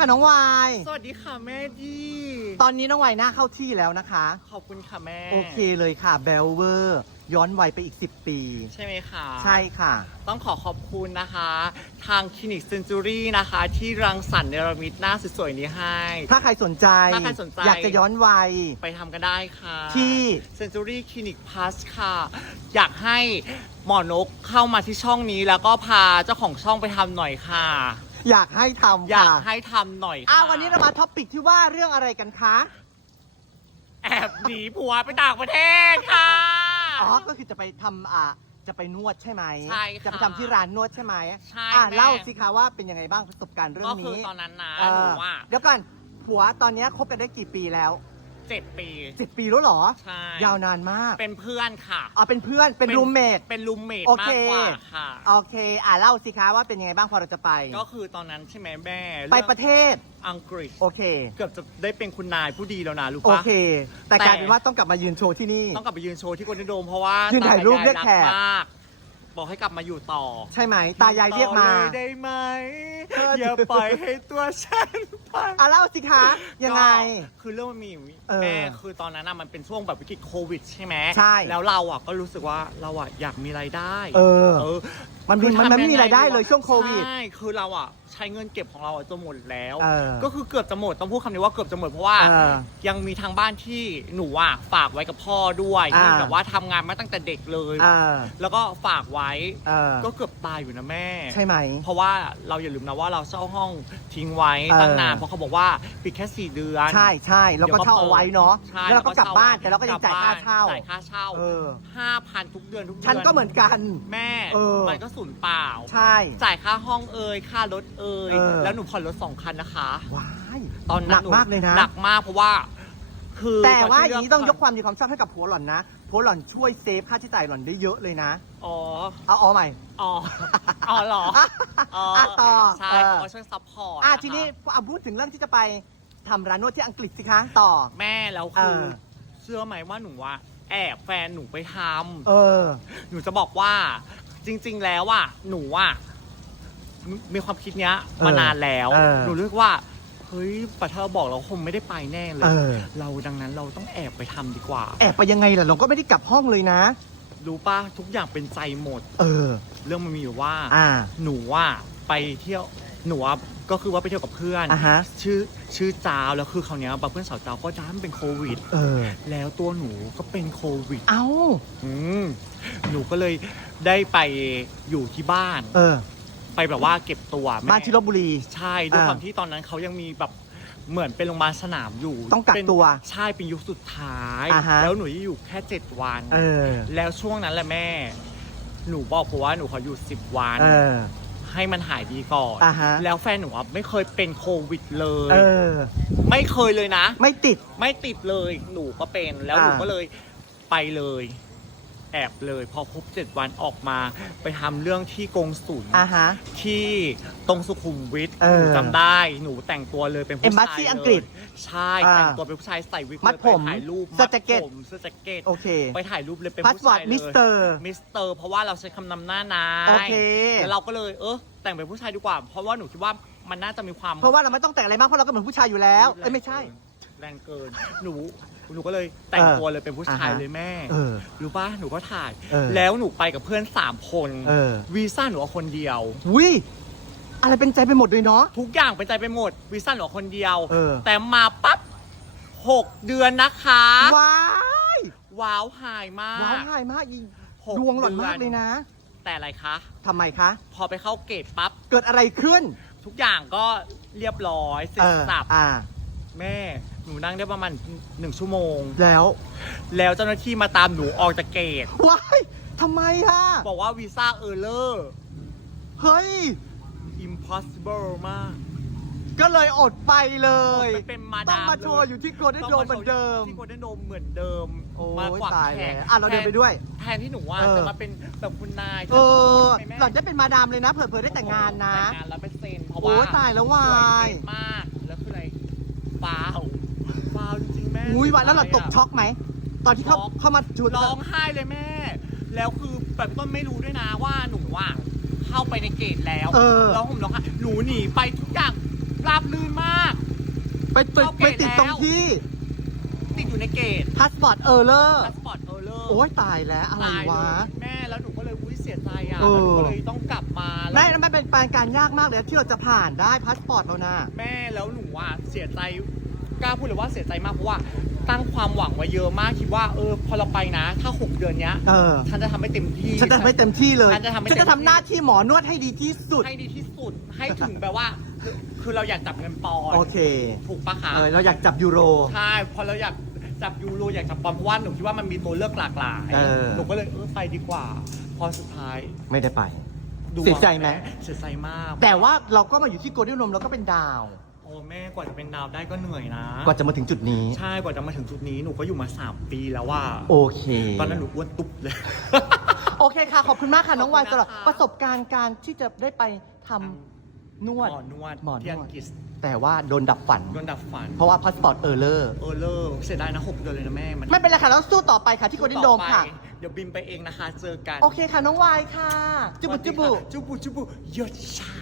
ค่ะน้องวาย สวัสดีค่ะแม่ดีตอนนี้น้องวายหน้าเข้าที่แล้วนะคะ ขอบคุณค่ะแม่ โอเคเลยค่ะเบลเวอร์ ย้อนวัยไปอีก 10 ปี ใช่ไหมคะใช่ค่ะ ต้องขอขอบคุณนะคะ ทางคลินิกเซนจูรี่นะคะ ที่รังสรรค์เนรมิตหน้าสวยๆนี้ให้ ถ้าใครสนใจ ถ้าใครสนใจ อยากจะย้อนวัย ไปทำกันได้ค่ะที่ เซนจูรี่คลินิกพลัสค่ะ อยากให้หมอนกเข้ามาที่ช่องนี้แล้วก็พาเจ้าของช่องไปทำหน่อยค่ะ อยากให้ทำอยากค่ะให้ทำหน่อยอ้าวค่ะวันนี้เรามาท็อปิกที่ว่าเรื่องอะไรกันคะ แอบหนีผัวไปต่างประเทศค่ะ อ๋อ ก็คือจะไปทำอ่า จะไปนวดใช่ไหมใช่ค่ะจะไปทำที่ร้านนวดใช่ไหมใช่อ่าแม่ เล่าสิคะว่าเป็นยังไงบ้างประสบการณ์เรื่อก็งคือนี้ตอนนั้นนะเอหนูอว่าเดี๋ยวก่อนผัวตอนนี้คบกันได้กี่ปีแล้ว เจ็ดปี เจ็ดปีแล้วเหรอ ใช่ ยาวนานมากเป็นเพื่อนค่ะ อ๋อเป็นเพื่อนเป็นรูมเมท เป็นรูมเมทโอมาเคกกว่าค่ะ โอเค อ่าเล่าสิคะว่าเป็นยังไงบ้างพอเราจะไป ก็คือตอนนั้นใช่ไหมแม่ไปเองประเทศอังกฤษ โอเค เกือบจะได้เป็นคุณนายผู้ดีแล้วนะรู้โอปะ เค แต่แต่ กลายเป็นว่าต้องกลับมายืนโชว์ที่นี่ ต้องกลับไปยืนโชว์ที่โกลเด้นโดมเพราะว่ายืนถ่ายรูปเรียกแขก ตายายรัมาก บอกให้กลับมาอยู่ต่อใช่ไหมตายายเรียกมา ต่อเลยได้ไหมเออ อย่าปล่อยให้ตัวฉันไป อะเล่าสิคะ ยังไง ก็คือเรื่องมันมีอย่างนี้เออแม่คือตอนนั้นน่ะมันเป็นช่วงแบบวิกฤตโควิดใช่ไหมใช่แล้วเราอะก็รู้สึกว่าเราอะอยากมีรายได้เออเออมันมีคือมันมันไม่ทำมีรายได้งงเลยช่วงโควิด ใช่คือเราอะ ใช้เงินเก็บของเราอะจนหมดแล้ว เออ ก็คือเกือบจะหมดต้องพูดคำนี้ว่าเกือบจะหมดเพราะว่า เออยังมีทางบ้านที่หนูอะฝากไว้กับพ่อด้วยอ่า ที่แบบว่าทำงานมาตั้งแต่เด็กเลย เออแล้วก็ฝากไว้ เออก็เกือบตายอยู่นะแม่ ใช่ไหม เพราะว่าเราอย่าลืมนะว่าเราเช่าห้องทิ้งไว้เออตั้งนานเพราะเขาบอกว่าปิดแค่สี่เดือนใช่ใช่แล้วก็เช่าเอาไว้เนาะใช่แล้วเราก็กลับบ้านเช่แต่เราก็ยังจ่ายค่าเช่าจ่ายค่าเช่าเออ ห้าพันทุกเดือนทุกเดือนฉันก็เหมือนกัน แม่เออ มันก็สูญเปล่า ใช่ จ่ายค่าห้องเอ่ยค่ารถเอ่ยเออ แล้วหนูผ่อนรถสองคันนะคะ ว้าย ตอนหนันั้นกหนูมากเลยนะ หนักมากเพราะว่า คือแต่ว่าก่อที่ย่างนี้ต้องยกเความดีความชอบให้กับผัวหล่อนนะผัวหล่อนช่วยเซฟค่าใช้จ่ายหล่อนได้เยอะเลยนะ อ๋อ เอาเอาใหม่ อ๋อ อ๋อเหรออ๋ออะต่อใช่เออ เขาช่วยซัพพอร์ตอะะคะ ทีนี้เอาพูดถึงเรื่องที่จะไปทำร้านนวดที่อังกฤษสิคะต่อ แม่แล้วคือเออ เชื่อไหมว่าหนูว่าแอบแฟนหนูไปทำเออ หนูจะบอกว่าจริง ๆ แล้วอะหนูอะ มมีความคิดเนี้ยเออมานานแล้วเออ หนูรู้สึกว่าเฮ้ยปัทเธอบอกเราคงไม่ได้ไปแน่เลเอยอเราดังนั้นเราต้องแอบไปทำดีกว่า แอบไปยังไงล่ะเราก็ไม่ได้กลับห้องเลยนะ รู้ป่ะทุกอย่างเป็นใจหมด เออ เรื่องมันมีอยู่ว่า อ่า หนูว่าไปเที่ยวหนูว่าก็คือว่าไปเที่ยวกับเพื่อนอะฮะ ชื่อชื่อจ้าวแล้วคือเขาวเนี้ยแบบเพื่อนสาวจ้าวก็ด้านเป็นโควิด เออ แล้วตัวหนูก็เป็นโควิด เอ้า อืมหนูก็เลยได้ไปอยู่ที่บ้าน เออ ไปแบบว่าเก็บตัวแม่บ้านที่ลบบุรี ใช่ด้วยอ่าความที่ตอนนั้นเขายังมีแบบเหมือนเป็นโรงพยาบาลสนามอยู่ต้องกักเป็นตัวใช่เป็นยุคสุดท้าย อ่าฮะ แล้วหนูจะอยู่แค่เจ็ดวัน เออ แล้วช่วงนั้นแหละแม่ หนูบอกผมว่าหนูขออยู่สิบวัน เออ ให้มันหายดีก่อน อ่าฮะ แล้วแฟนหนูอะไม่เคยเป็นโควิดเลย เออ ไม่เคยเลยนะ ไม่ติด ไม่ติดเลย หนูก็เป็น แล้วอ่าหนูก็เลยไปเลย แอบเลย พอครบเจ็ดวันออกมา ไปทำเรื่องที่กงสุลอ่าฮะ ที่ตรงสุขุมวิทเอหอนูจำได้หนูแต่งตัวเลยเป็นผู้ชาย Embassy อังกฤษเลยใช่อ่าแต่งตัวเป็นผู้ชายใส่วิกมัดเลยผมไปถ่ายรูปเสื้อแจ็คเก็ต มัดผมเสื้อแจ็คเก็ตโอเค ไปถ่ายรูปเลยเป็นพาสผู้ปอร์ชาตยเลย มิสเตอร์ มิสเตอร์เพราะว่าเราใช้คำนำหน้านายโอเค แล้วเราก็เลยเออแต่งเป็นผู้ชายดีกว่า เพราะว่าหนูคิดว่ามันน่าจะมีความเพราะว่าเราไม่ต้องแต่งอะไรมากเพราะเราก็เหมือนผู้ชายอยู่แล้ว เอ้ยไม่ใช่ แรงเกิน หนู หนูก็เลยแต่งเออตัวเลยเป็นผู้ชายอ่าฮะเลยแม่เออ รู้ป่ะหนูก็ถ่าย เออ แล้วหนูไปกับเพื่อนสามคนเออวีซ่าหนูเอาคนเดียว วิอะไรเป็นใจไปหมดเลยเนาะ ทุกอย่างเป็นใจไปหมดวีซ่าหนูเอาคนเดียว เออ แต่มาปั๊บหกเดือนนะคะ ว้ายว้าวหายมากว้าวง่ายมากอีหกดวงหล่อนมากดืเลยนะแต่อะไรคะ ทำไมคะ พอไปเข้าเกตปั๊บ เกิดอะไรขึ้นทุกอย่างก็เรียบร้อยเสร็เอจอสับ อ่า แม่หนูนั่งได้ประมาณหนึ่งชั่วโมง แล้วแล้วเจ้าหน้าที่มาตามหนูออกจากเกต ว้ายทำไมอะบอกว่าวีซ่าเออร์เลอร์ เฮ้ย impossible มาก ก็เลยอดไปเลย ไปเป็นมาต้อดางมมาโชว์อยู่ที่โกลเด้นโดมเหมือนเดิม ที่โกลเด้นโดมเหมือนเดิมโอ้มากยกว่าตายแขแล้วกอะเราเดินไปด้วย แทนที่หนูว่าเออ จะมาเป็นแบบคุณนายเออใช่ไหมหล่อนได้เป็นมาดามเลยนะ เผื่อๆได้แต่งงานนะ แต่งงานแล้วเป็นเซนเพราะโอ้ว่ายตายแล้ววาสวยยเท่มาก ฟ้าวฟ้าวจริงๆแม่อุ้ยวายแล้วหล่อนตกช็อกไหม ตอนที่เขาช็อกเข้ามาชุดร้องไห้เลยแม่ แล้วคือแบบต้นไม่รู้ด้วยนะว่าหนูอะเข้าไปในเกตแล้วเออร้องห่มร้องไห้หนูหนีไปทุกอย่างราบลื่นมาก ไปไปเข้าเกไปตติดตรงแล้วที่ ติดอยู่ในเกตพาสปอร์ตเออร์เลอร์พาสปอร์ตเออร์เลอร์โอ้ยตายแล้วอะไรตายเลวะยแม่แล้วหนูก็เลยอุ้ยเสียใจอะเออแล้วหนูก็เลยต้องกลับมาแล้วแม่แล้วมันเป็นการการยากมากเลยนะที่เราจะผ่านได้พาสปอร์ตเรานะ แม่แล้วหนูอะเสียใจกล้าพูดเลยว่าเสียใจมากเพราะว่าตั้งความหวังไว้เยอะมากคิดว่าเออพอเราไปนะ ถ้าหกเดือนเนี้ยเออ ฉันจะทำให้เต็มที่ ฉันจะทำให้เต็มที่เลย ฉันจะทำให้ฉันจะเต็มที่ทำหน้าที่หมอนวดให้ดีที่สุด ให้ดีที่สุดให้ถึงแบบว่า คือคือเราอยากจับเงินปอนด์โอเค ถูกปะคะ เออเราอยากจับยูโร ใช่พอเราอยาก จับยูโรอยากจับปอนด์เพราะว่าหนูคิดว่ามันมีตัวเลือกหลากหลาย เออ หนูก็เลยเออไปดีกว่า พอสุดท้ายไม่ได้ไปดวงเสียใจไหม เสียใจมากแต่ว่าเราก็มาอยู่ที่โกลเด้นนมเราก็เป็นดาว โอ้แม่กว่าจะเป็นดาวได้ก็เหนื่อยนะ กว่าจะมาถึงจุดนี้ ใช่กว่าจะมาถึงจุดนี้หนูก็อยู่มา3ปีแล้วว่า โอเค ตอนนั้นหนูอ้วนตุ๊บเลย โอเคค่ะ ขอบคุณมากค่ะ น้องวายขอบคุณสำหรับนะคะ ประสบการณ์การที่จะได้ไปทำ นวดหมอนวดหมอนวด ที่อังกฤษแต่ว่าโดนดับฝัน โดนดับฝันเพราะว่าพาสปอร์ตเออร์เลอร์เออเลิกเสียดายนะหกเดือนเลยนะแม่มันไม่เป็นไรค่ะเราสู้ต่อไปค่ะที่โกลเด้นโดมค่ะต่อไปเดี๋ยวบินไปเองนะคะเจอกันโอเคค่ะ น้องวายค่ะ จุบุจุบุ สวัสดีค่ะจุบุจุบุยศชา